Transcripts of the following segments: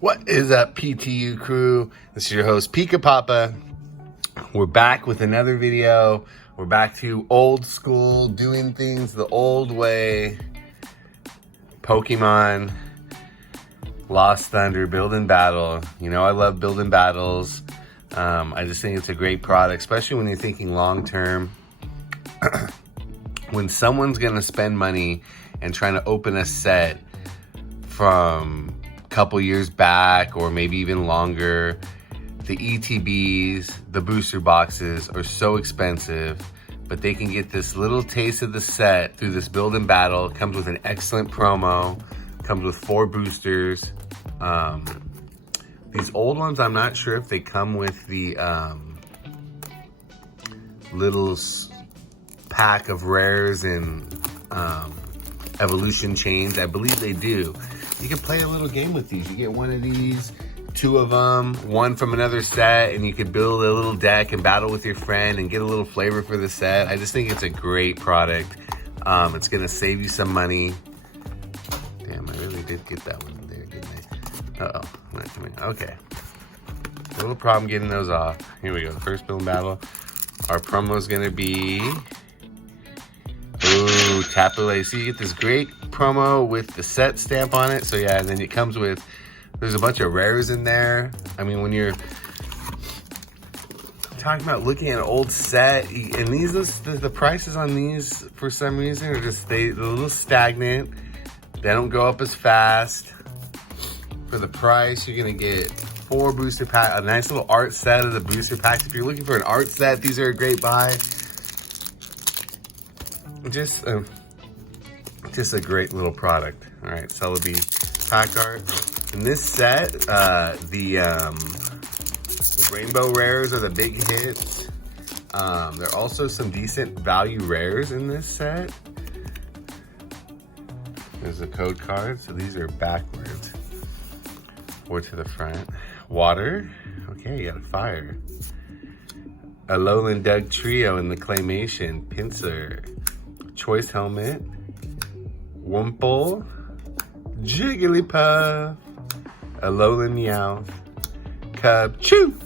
What is up, PTU crew? This is your host, Pika Papa. We're back with another video. We're back to old school, doing things the old way. Pokemon, Lost Thunder, Build and Battle. You know I love building battles. I just think it's a great product, especially when you're thinking long term. When someone's gonna spend money and trying to open a set from couple years back or maybe even longer, the ETBs, the booster boxes are so expensive, but they can get this little taste of the set through this build and battle. It comes with an excellent promo, comes with 4 boosters. These old ones, I'm not sure if they come with the little pack of rares and evolution chains. I believe they do. You can play a little game with these. You get one of these, 2 of them, one from another set, and you could build a little deck and battle with your friend and get a little flavor for the set. I just think it's a great product. It's gonna save you some money. Damn, I really did get that one there, didn't I? Uh-oh, not coming. Okay. A little problem getting those off. Here we go, the first build battle. Our promo is gonna be, ooh, Tapu Lele. So you get this great promo with the set stamp on it. So yeah, and then it comes with, there's a bunch of rares in there. I mean, when you're talking about looking at an old set, and these, the prices on these for some reason are just, they're a little stagnant. They don't go up as fast. For the price, you're gonna get 4 booster pack, a nice little art set of the booster packs. If you're looking for an art set, these are a great buy. Just a great little product. All right, Celebi pack art. In this set, the rainbow rares are the big hits. There are also some decent value rares in this set. There's a code card, so these are backwards or to the front. Water, okay, you got a fire. A Lowland Doug Trio in the Claymation, Pinsir, Choice Helmet, Wumple, Jigglypuff, Alolan Meowth, Cub, Chew,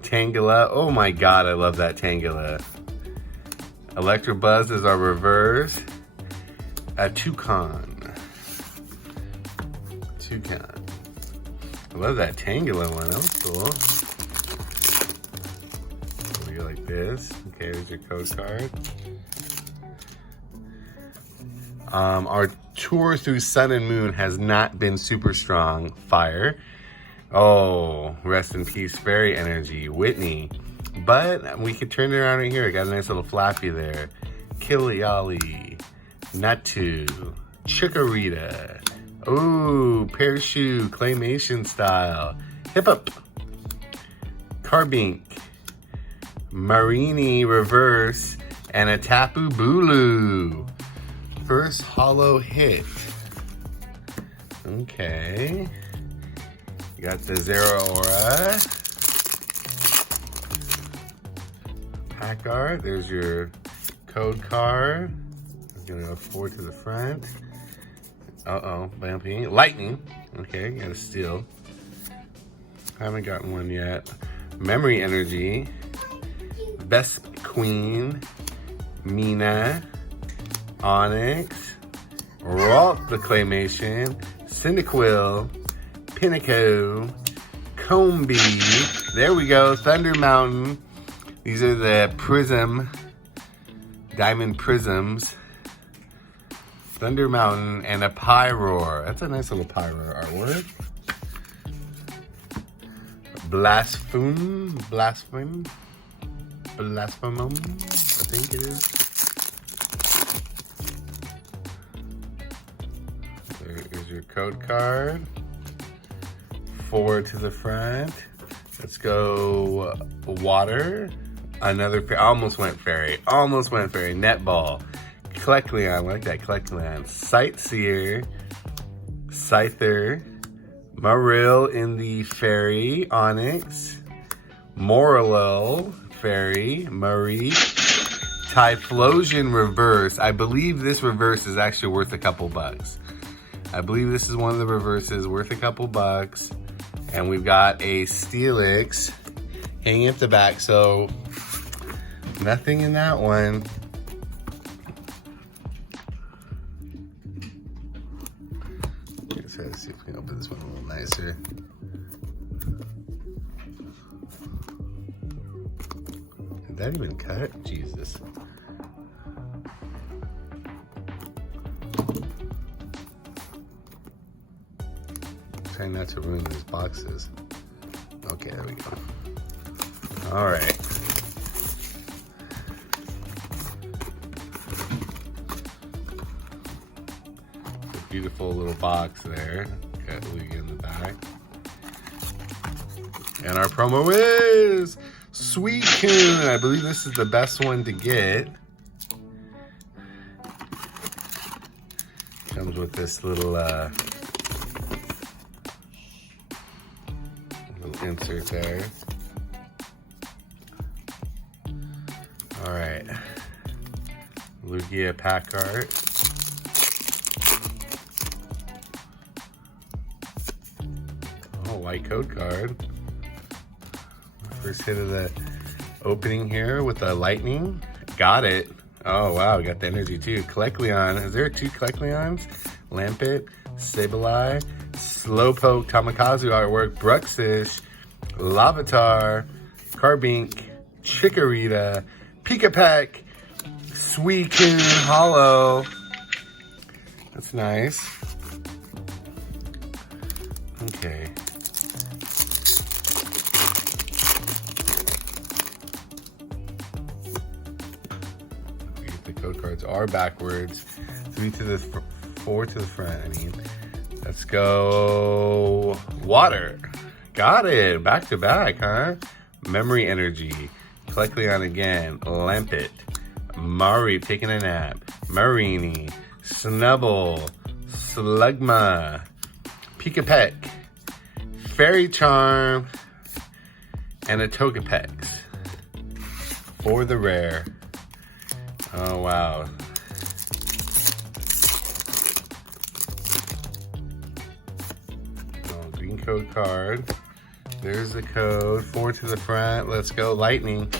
Tangela. Oh my god, I love that Tangela. Electabuzz is our reverse. A Toucan. I love that Tangela one, that was cool. So we go like this. Okay, there's your code card. Our tour through Sun and Moon has not been super strong. Fire. Oh, rest in peace, Fairy Energy. Whitney. But we could turn it around right here. Got a nice little flappy there. Kiliali. Natu. Chikorita. Ooh, Parachute. Claymation style. Hip-up. Carbink. Marini reverse. And a Tapu Bulu. First holo hit. Okay. You got the Zeraora. Pack art. There's your code card. I'm gonna go 4 to the front. Uh-oh, bumping. Lightning. Okay, got a steel. Haven't gotten one yet. Memory Energy. Best Queen. Mina. Onyx, Ralph the Claymation, Cyndaquil, Pinnacle, Combee. There we go, Thunder Mountain. These are the Prism, Diamond Prisms. Thunder Mountain and a Pyroar. That's a nice little Pyroar artwork. Blasphemum, I think it is. There's your code card. 4 to the front. Let's go water. Another, almost went fairy. Netball. Kecleon, I like that Kecleon. Sightseer. Scyther. Marill in the fairy. Onyx. Morlul. Fairy. Marie. Typhlosion reverse. I believe this reverse is actually worth a couple bucks. I believe this is one of the reverses, worth a couple bucks. And we've got a Steelix hanging at the back, so nothing in that one. Let's try to see if we can open this one a little nicer. Did that even cut? Jesus. Trying not to ruin these boxes. Okay, there we go. All right. It's a beautiful little box there. Got Lugia in the back. And our promo is Suicune. I believe this is the best one to get. Comes with this little insert there. All right, Lugia pack art. Oh, white code card. First hit of the opening here with the lightning. Got it. Oh wow, got the energy too. Kecleon. Is there 2 Kecleons? Lampet, Sableye, Slowpoke, Tamakazu artwork, Bruxish, Lavatar, Carbink, Chikorita, Pikapeck, Suicune Hollow. That's nice. Okay. The code cards are backwards. 3 to the 4 to the front, I mean. Let's go water. Got it. Back to back, huh? Memory Energy. Kecleon again. Lampet. Mari taking a nap. Marini. Snubble. Slugma. Pikapeck. Fairy Charm. And a Togepex. For the rare. Oh, wow. Oh, green code card. There's the code. 4 to the front. Let's go. Lightning.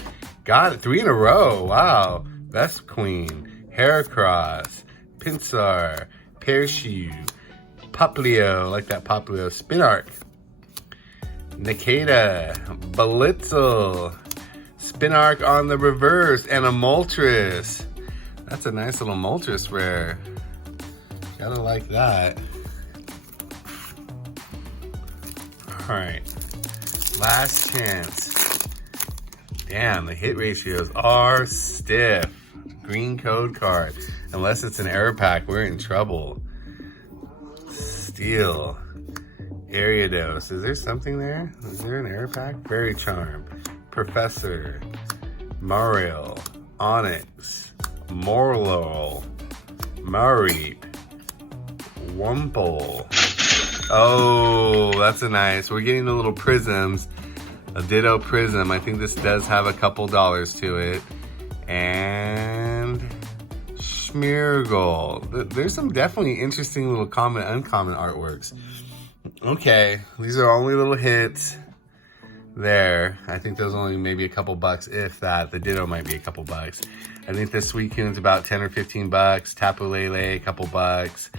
Got it. 3 in a row. Wow. That's Queen. Heracross. Pinsir. Parachute. Poplio. Like that Poplio. Spinark. Nikita. Blitzel. Spinark on the reverse. And a Moltres. That's a nice little Moltres rare. Gotta like that. Alright. Last chance. Damn, the hit ratios are stiff. Green code card. Unless it's an error pack, we're in trouble. Steel. Ariados. Is there something there? Is there an error pack? Fairy Charm. Professor. Mario. Onyx. Morlo. Mareep. Wumple. Oh, that's a nice. We're getting the little prisms. A Ditto Prism. I think this does have a couple dollars to it. And Smeargle. There's some definitely interesting little common, uncommon artworks. Okay, these are only little hits there. I think those only maybe a couple bucks, if that. The Ditto might be a couple bucks. I think the Suicune's about 10 or 15 bucks. Tapu Lele, a couple bucks.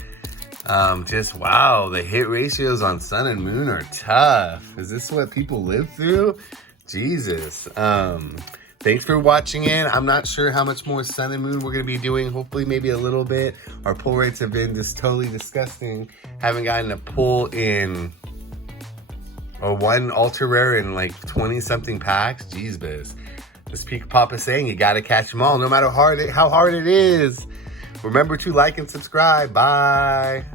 Just wow, the hit ratios on Sun and Moon are tough. Is this what people live through? Jesus. Thanks for watching in. I'm not sure how much more Sun and Moon we're going to be doing. Hopefully maybe a little bit. Our pull rates have been just totally disgusting. Haven't gotten a pull in one ultra rare in like 20 something packs. Jeez biz. This Peak Papa saying you got to catch them all no matter how hard it is. Remember to like and subscribe. Bye.